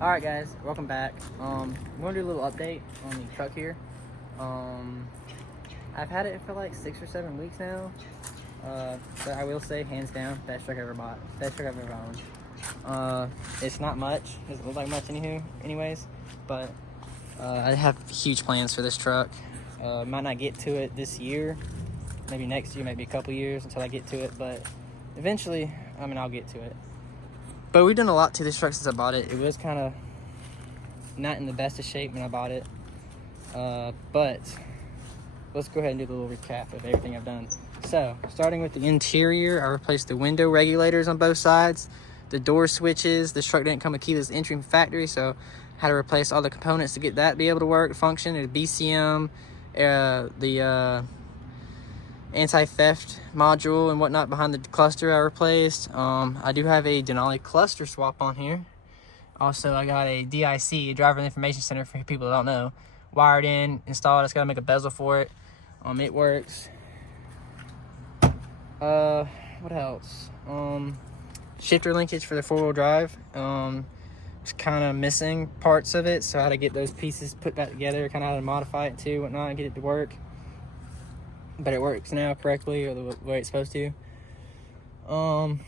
Alright guys, welcome back. I'm going to do a little update on the truck here. I've had it for like 6 or 7 weeks now. But I will say, hands down, best truck I ever bought. Best truck I've ever owned. It's not much. It doesn't look like much anyways. But I have huge plans for this truck. Might not get to it this year. Maybe next year, maybe a couple years until I get to it. But eventually, I'll get to it. But we've done a lot to this truck since I bought it. It was kind of not in the best of shape when I bought it. But let's go ahead and do a little recap of everything I've done. So, starting with the interior, I replaced the window regulators on both sides, the door switches. This truck didn't come with keyless entry from factory, so I had to replace all the components to get that to be able to work, function. There's BCM, the anti-theft module and whatnot behind the cluster I replaced. I do have a Denali cluster swap on here. Also, I got a DIC, a driver information center, for people that don't know, wired in, installed. I just gotta make a bezel for it. It works. What else? Shifter linkage for the four-wheel drive. It's kind of missing parts of it, so I had to get those pieces put back together, kind of how to modify it too, whatnot, and get it to work. But it works now correctly, or the way it's supposed to. Oh,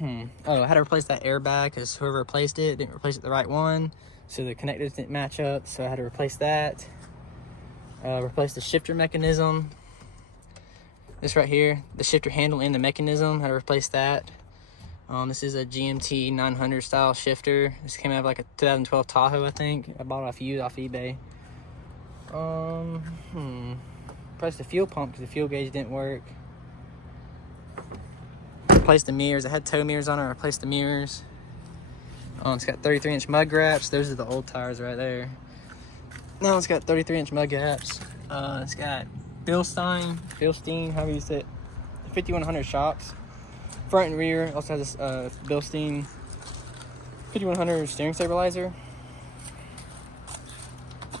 I had to replace that airbag because whoever replaced it didn't replace it the right one, so the connectors didn't match up, so I had to replace that. Replace the shifter mechanism. This right here, the shifter handle and the mechanism, had to replace that. This is a GMT 900 style shifter. This came out of like a 2012 Tahoe, I think. I bought it off eBay. Replaced the fuel pump because the fuel gauge didn't work. Replaced the mirrors. I had tow mirrors on it. I replaced the mirrors. It's got 33-inch mud gaps. Those are the old tires right there. Now it's got 33-inch mud gaps. It's got Bilstein, however you say it, 5100 shocks. Front and rear. Also has this Bilstein 5100 steering stabilizer.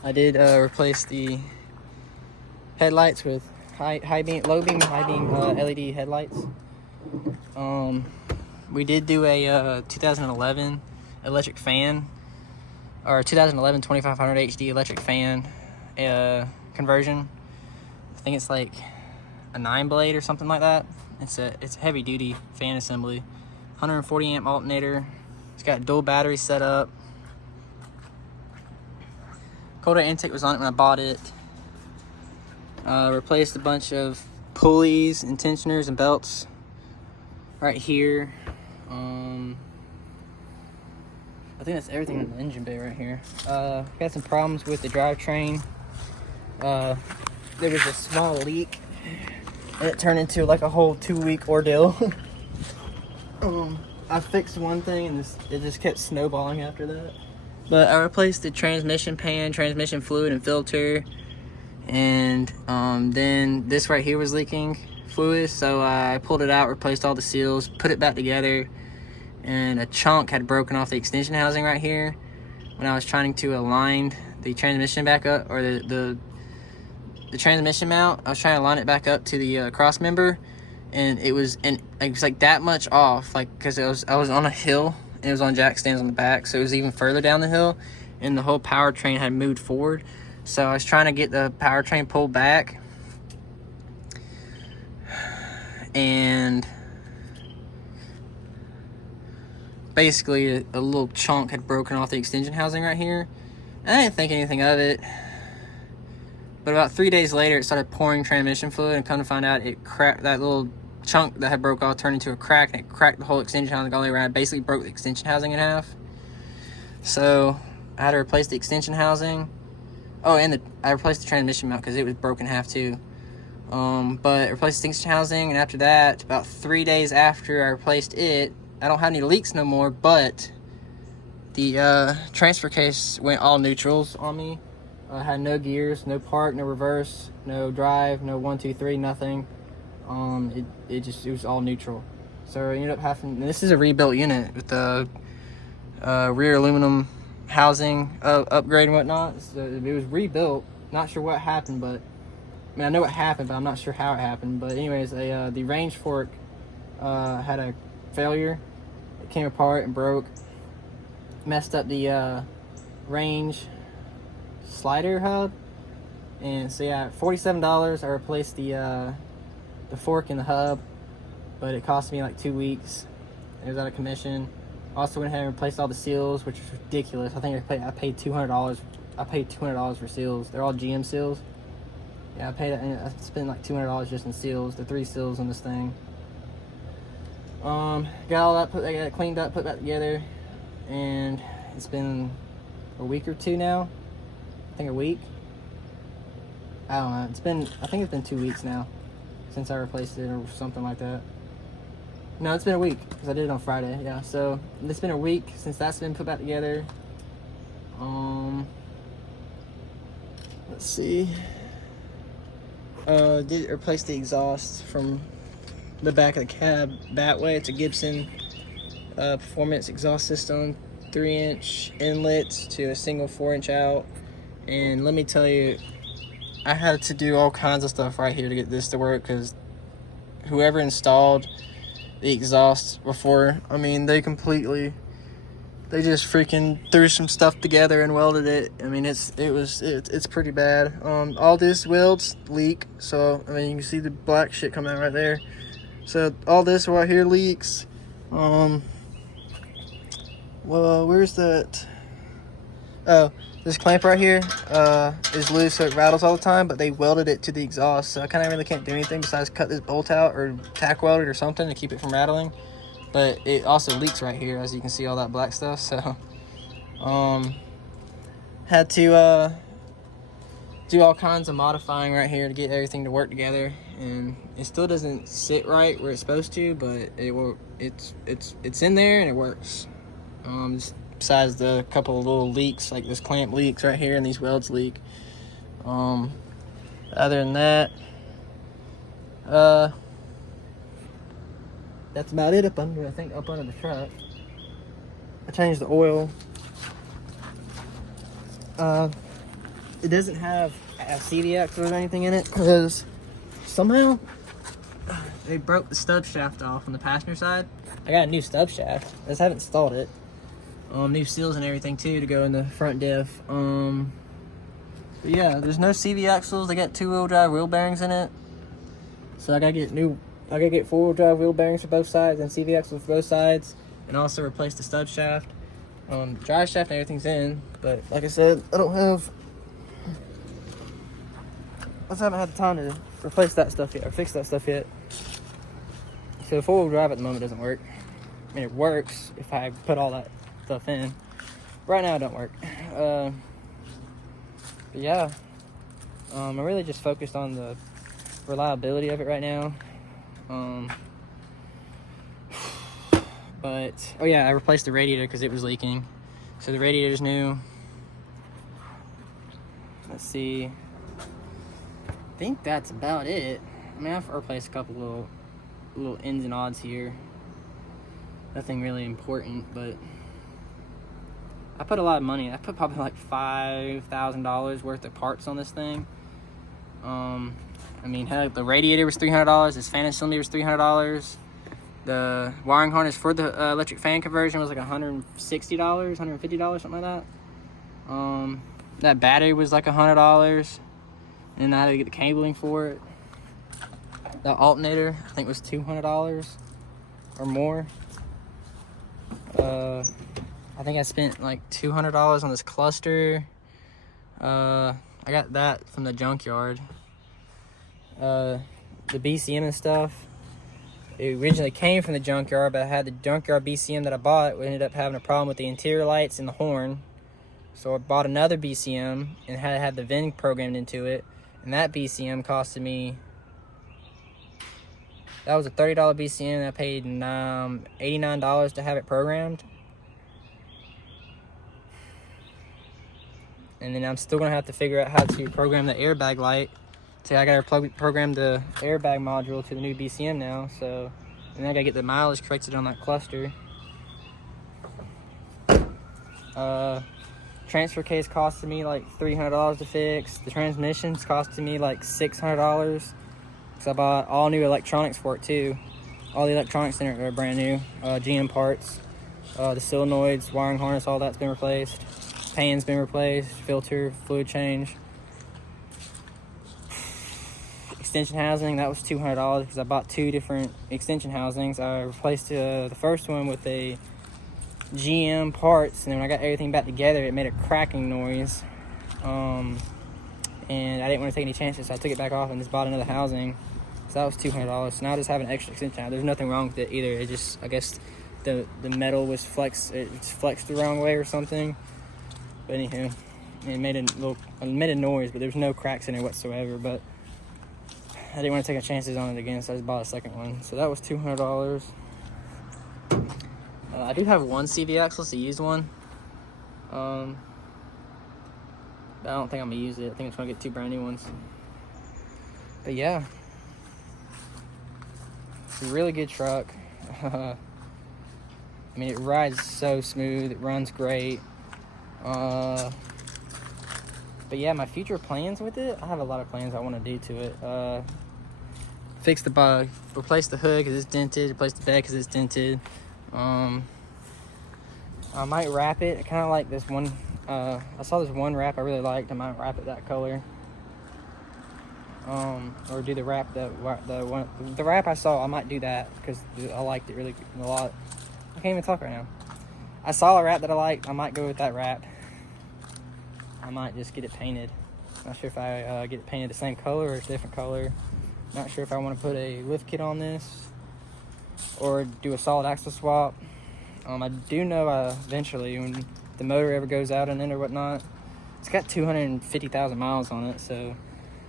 I did replace the headlights with low beam, high beam LED headlights. We did do a 2011 electric fan, or 2011 2500 HD electric fan conversion. I think it's like a 9-blade or something like that. It's a heavy duty fan assembly. 140 amp alternator. It's got dual battery set up. Cold air intake was on it when I bought it. Replaced a bunch of pulleys and tensioners and belts right here. I think that's everything in the engine bay right here. Got some problems with the drivetrain. There was a small leak and it turned into like a whole 2-week ordeal. I fixed one thing and it just kept snowballing after that. But I replaced the transmission pan, transmission fluid and filter. And then this right here was leaking fluid, so I pulled it out, replaced all the seals, put it back together, and a chunk had broken off the extension housing right here when I was trying to align the transmission back up, or the transmission mount. I was trying to line it back up to the cross member, and it was like that much off, like because I was on a hill and it was on jack stands on the back, so it was even further down the hill, and the whole powertrain had moved forward. So I was trying to get the powertrain pulled back, and basically a little chunk had broken off the extension housing right here. And I didn't think anything of it, but about 3 days later it started pouring transmission fluid, and come to find out it cracked. That little chunk that had broke off turned into a crack, and it cracked the whole extension housing all the way around. It basically broke the extension housing in half. So I had to replace the extension housing. Oh, and I replaced the transmission mount because it was broken in half too. But I replaced the extension housing, and after that, about 3 days after I replaced it, I don't have any leaks no more, but the transfer case went all neutrals on me. I had no gears, no park, no reverse, no drive, no 1, 2, 3, nothing. It was all neutral. So I ended up having, and this is a rebuilt unit with the rear aluminum housing upgrade and whatnot. So it was rebuilt. Not sure what happened, but I know what happened, but I'm not sure how it happened. But anyways, the range fork had a failure. It came apart and broke. messed up the range slider hub, and so yeah, $47 I replaced the fork in the hub, but it cost me like 2 weeks. It was out of commission. Also went ahead and replaced all the seals, which is ridiculous. I think I paid $200. I paid $200 for seals. They're all GM seals. Yeah, I spent like $200 just in seals. The 3 seals on this thing. Got all that, got it cleaned up, put that together, and it's been a week or two now. I think a week. I don't know. I think it's been 2 weeks now since I replaced it or something like that. No, it's been a week because I did it on Friday. Yeah, so it's been a week since that's been put back together. Let's see. Did replace the exhaust from the back of the cab that way. It's a Gibson performance exhaust system, 3-inch inlets to a single 4-inch out. And let me tell you, I had to do all kinds of stuff right here to get this to work, because whoever installed the exhaust before, I mean, they just freaking threw some stuff together and welded it. I mean, it's pretty bad. All these welds leak, so I mean, you can see the black shit coming out right there. So all this right here leaks. Well, where's that? Oh, this clamp right here is loose, so it rattles all the time, but they welded it to the exhaust, so I kind of really can't do anything besides cut this bolt out or tack weld it or something to keep it from rattling. But it also leaks right here, as you can see all that black stuff. So had to do all kinds of modifying right here to get everything to work together, and it still doesn't sit right where it's supposed to, but it will. It's in there and it works. Besides the couple of little leaks, like this clamp leaks right here and these welds leak. Other than that, that's about it up under the truck. I changed the oil. It doesn't have a CV axle or anything in it because somehow they broke the stub shaft off on the passenger side. I got a new stub shaft. I just haven't installed it. New seals and everything too to go in the front diff. But yeah, there's no CV axles. They got 2-wheel drive wheel bearings in it, so I gotta get 4-wheel drive wheel bearings for both sides and CV axles for both sides, and also replace the stub shaft. Drive shaft and everything's in, but like I said, I just haven't had the time to replace that stuff yet or fix that stuff yet. So 4-wheel drive at the moment doesn't work. I mean, it works if I put all that stuff in. Right now it don't work. But yeah, I'm really just focused on the reliability of it right now. But oh yeah, I replaced the radiator because it was leaking, so the radiator's new. Let's see, I think that's about it. I mean, I've replaced a couple little ins and odds here, nothing really important, but I put a lot of money. I put probably like $5,000 worth of parts on this thing. I mean, heck, the radiator was $300. This fan and cylinder was $300. The wiring harness for the electric fan conversion was like $160, $150, something like that. That battery was like $100, and I had to get the cabling for it. The alternator, I think, was $200 or more. I think I spent like $200 on this cluster. I got that from the junkyard. The BCM and stuff, it originally came from the junkyard, but I had the junkyard BCM that I bought. We ended up having a problem with the interior lights and the horn, so I bought another BCM and had the VIN programmed into it, and that BCM costed me, that was a $30 BCM, and I paid $89 to have it programmed. And then I'm still gonna have to figure out how to program the airbag light. So I gotta program the airbag module to the new BCM now. So, and then I gotta get the mileage corrected on that cluster. Transfer case costed me like $300 to fix. The transmissions costed me like $600. So I bought all new electronics for it too. All the electronics in it are brand new, GM parts. The solenoids, wiring harness, all that's been replaced. Pan's been replaced, filter, fluid change. Extension housing, that was $200 because I bought 2 different extension housings. I replaced the first one with a GM parts, and then when I got everything back together, it made a cracking noise. And I didn't want to take any chances, so I took it back off and just bought another housing. So that was $200. So now I just have an extra extension housing. There's nothing wrong with it either. It just, I guess the metal was flexed the wrong way or something. But anywho, it made a noise, but there's no cracks in it whatsoever. But I didn't want to take any chances on it again, so I just bought a second one. So that was $200. I do have one CV axle, it's a used one. But I don't think I'm gonna use it. I think I'm just gonna get 2 brand new ones. But yeah, it's a really good truck. I mean, it rides so smooth, it runs great. But yeah, my future plans with it, I have a lot of plans I want to do to it. Fix the bug, replace the hood because it's dented, replace the bed because it's dented. I might wrap it. I kind of like this one. I saw this one wrap I really liked. I might wrap it that color. Or do the wrap the wrap I saw. I might do that because I liked it really a lot. I can't even talk right now. I saw a wrap that I liked. I might go with that wrap. I might just get it painted. Not sure if I get it painted the same color or a different color. Not sure if I want to put a lift kit on this or do a solid axle swap. I do know eventually when the motor ever goes out in it or whatnot, it's got 250,000 miles on it, so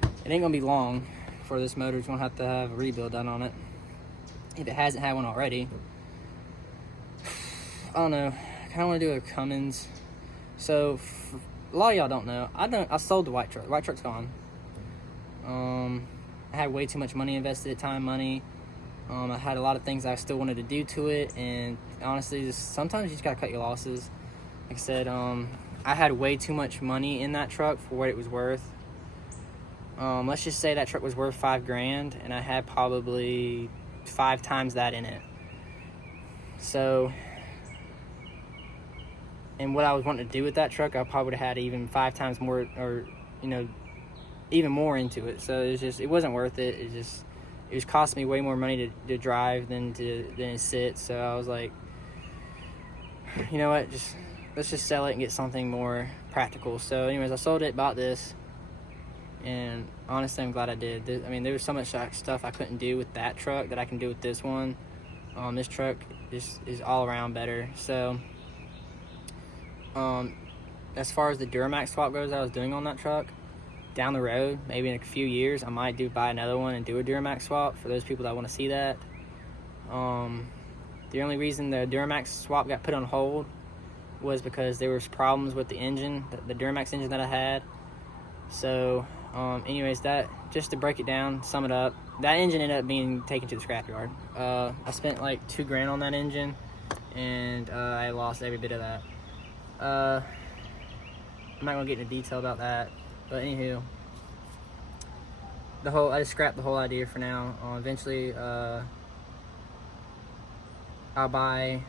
it ain't gonna be long before this motor's gonna have to have a rebuild done on it, if it hasn't had one already. I don't know, I kind of want to do a Cummins. So a lot of y'all don't know, I sold the white truck. The white truck's gone. I had way too much money invested, time, money. I had a lot of things I still wanted to do to it, and honestly, sometimes you just gotta cut your losses. Like I said, I had way too much money in that truck for what it was worth. Let's just say that truck was worth $5,000, and I had probably 5 times that in it. So, and what I was wanting to do with that truck, I probably would have had even 5 times more, or even more into it. So it wasn't worth it. It was costing me way more money to drive than to sit. So I was like, you know what, let's just sell it and get something more practical. So anyways, I sold it, bought this, and honestly, I'm glad I did. I mean, there was so much stuff I couldn't do with that truck that I can do with this one. This truck is all around better. So as far as the Duramax swap goes that I was doing on that truck, down the road, maybe in a few years, I might buy another one and do a Duramax swap for those people that want to see that. The only reason the Duramax swap got put on hold was because there was problems with the engine, the Duramax engine that I had. So anyways, that, just to break it down, sum it up, that engine ended up being taken to the scrapyard. I spent like $2,000 on that engine, and I lost every bit of that. I'm not gonna get into detail about that, but anywho, I just scrapped the whole idea for now. Eventually, I'll probably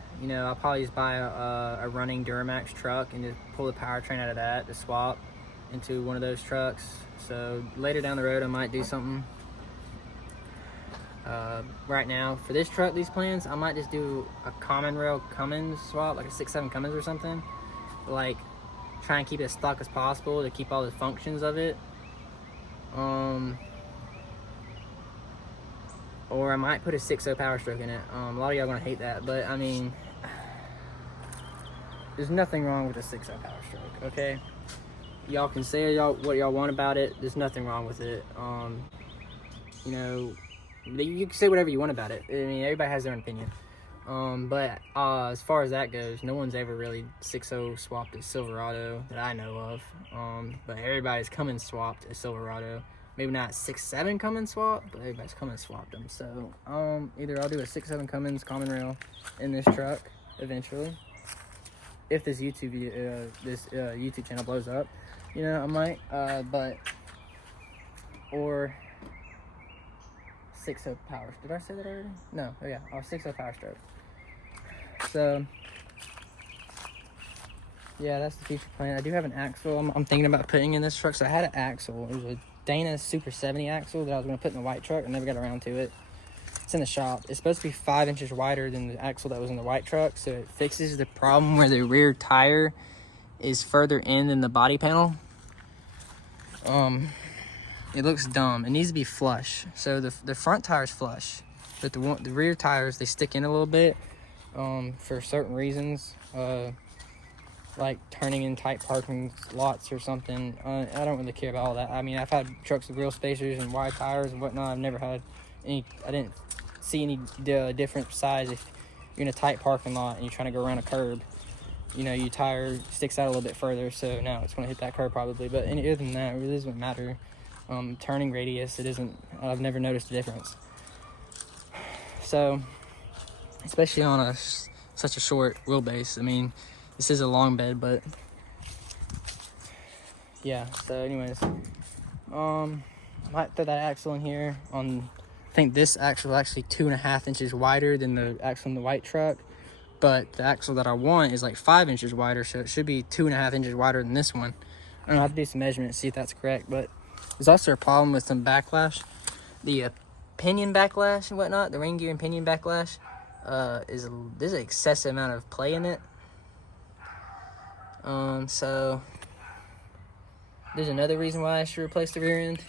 just buy a running Duramax truck and just pull the powertrain out of that to swap into one of those trucks. So later down the road, I might do something. Right now, for this truck, these plans, I might just do a common rail Cummins swap, like a 6.7 Cummins or something. Like, try and keep it as stock as possible to keep all the functions of it. Or I might put a 6.0 Powerstroke in it. A lot of y'all gonna hate that, but I mean, there's nothing wrong with a 6.0 Powerstroke, okay? Y'all can say what y'all want about it. There's nothing wrong with it. You can say whatever you want about it. I mean, everybody has their own opinion. But as far as that goes, no one's ever really 6.0 swapped a Silverado that I know of. But everybody's Cummins swapped a Silverado. Maybe not 6.7 Cummins swap, but everybody's Cummins swapped them. So either I'll do a 6.7 Cummins common rail in this truck eventually, if this YouTube channel blows up. I might. Or 6.0 Powerstroke. Did I say that already? No. Oh yeah, 6.0 Powerstroke. So yeah, that's the future plan. I do have an axle I'm thinking about putting in this truck. So I had an axle. It was a Dana Super 70 axle that I was going to put in the white truck. I never got around to it. It's in the shop. It's supposed to be 5 inches wider than the axle that was in the white truck, so it fixes the problem where the rear tire is further in than the body panel. It looks dumb. It needs to be flush. So the front tire is flush, but the rear tires, they stick in a little bit for certain reasons, like turning in tight parking lots or something. I don't really care about all that. I mean, I've had trucks with wheel spacers and wide tires and whatnot. I've never had any. I didn't see any different size if you're in a tight parking lot and you're trying to go around a curb. You know, your tire sticks out a little bit further, so now it's going to hit that curb probably. But other than that, it really doesn't matter. Turning radius, it isn't. I've never noticed a difference. So, especially on such a short wheelbase. I mean, this is a long bed, but yeah. So, anyways, might throw that axle in here. I think this axle is actually 2.5 inches wider than the axle in the white truck. But the axle that I want is like 5 inches wider, so it should be 2.5 inches wider than this one. I don't know, I have to do some measurements, see if that's correct. But there's also a problem with some backlash. The pinion backlash and whatnot, the ring gear and pinion backlash, there's an excessive amount of play in it. So there's another reason why I should replace the rear end.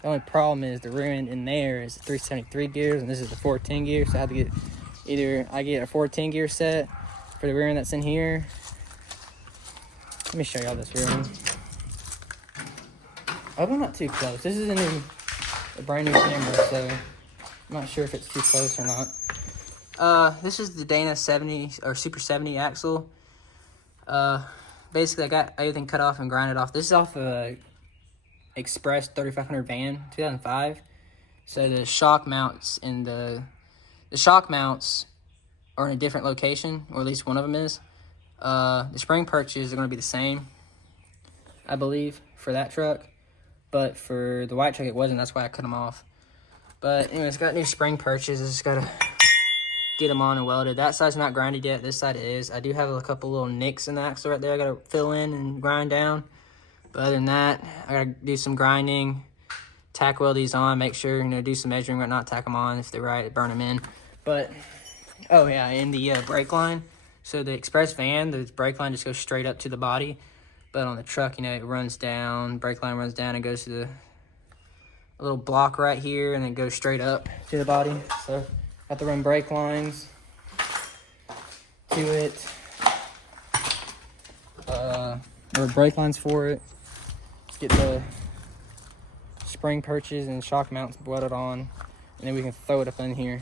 The only problem is the rear end in there is 373 gears, and this is the 410 gear. So I have to get I get a 410 gear set for the rear end that's in here. Let me show y'all this rear end. I hope I'm not too close. This is a brand new camera, so I'm not sure if it's too close or not. This is the Dana 70 or Super 70 axle. Basically, I got everything cut off and grinded off. This is off a Express 3500 van, 2005. So the shock mounts and the shock mounts are in a different location, or at least one of them is. The spring perches are going to be the same, I believe, for that truck. But for the white truck, it wasn't. That's why I cut them off. But anyway, it's got new spring perches. I just got to get them on and welded. That side's not grinded yet. This side is. I do have a couple little nicks in the axle right there I got to fill in and grind down. But other than that, I got to do some grinding, tack weld these on, make sure, do some measuring, whatnot, tack them on if they're right, burn them in. But, oh yeah, and the brake line. So the Express van, the brake line just goes straight up to the body. But on the truck, it runs down, brake line runs down and goes to a little block right here, and then goes straight up to the body. So I have to run brake lines to it, or brake lines for it. Get the spring perches and shock mounts welded on, and then we can throw it up in here.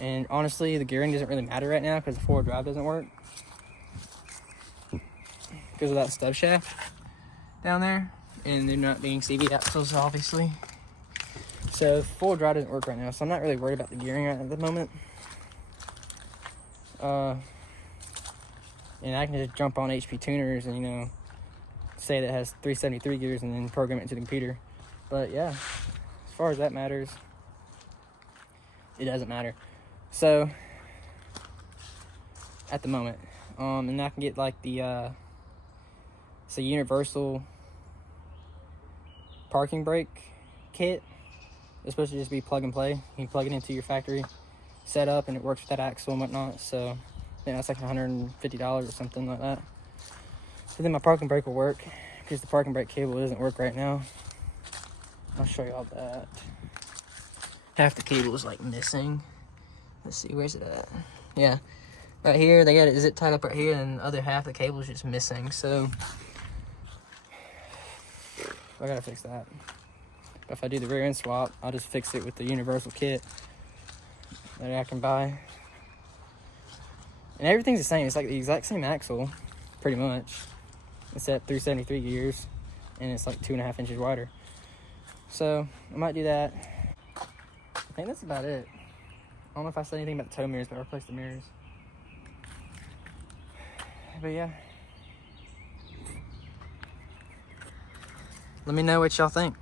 And honestly, the gearing doesn't really matter right now because the four-wheel drive doesn't work because of that stub shaft down there, and they're not being CV axles, obviously. So four-wheel drive doesn't work right now, so I'm not really worried about the gearing right at the moment. And I can just jump on HP tuners and say that it has 373 gears and then program it into the computer. But yeah, as far as that matters, it doesn't matter. So at the moment, and I can get like the it's a universal parking brake kit. It's supposed to just be plug and play. You can plug it into your factory setup and it works with that axle and whatnot. So I think that's like $150 or something like that. So then my parking brake will work, because the parking brake cable doesn't work right now. I'll show you all that. Half the cable is like missing. Let's see, where's it at? Yeah, right here. They got it zip tied up right here, and the other half of the cable is just missing. So I gotta fix that. But if I do the rear end swap, I'll just fix it with the universal kit that I can buy. And everything's the same. It's like the exact same axle, pretty much. It's at 373 gears, and it's like 2.5 inches wider. So I might do that. I think that's about it. I don't know if I said anything about the tow mirrors, but I replaced the mirrors. But yeah. Let me know what y'all think.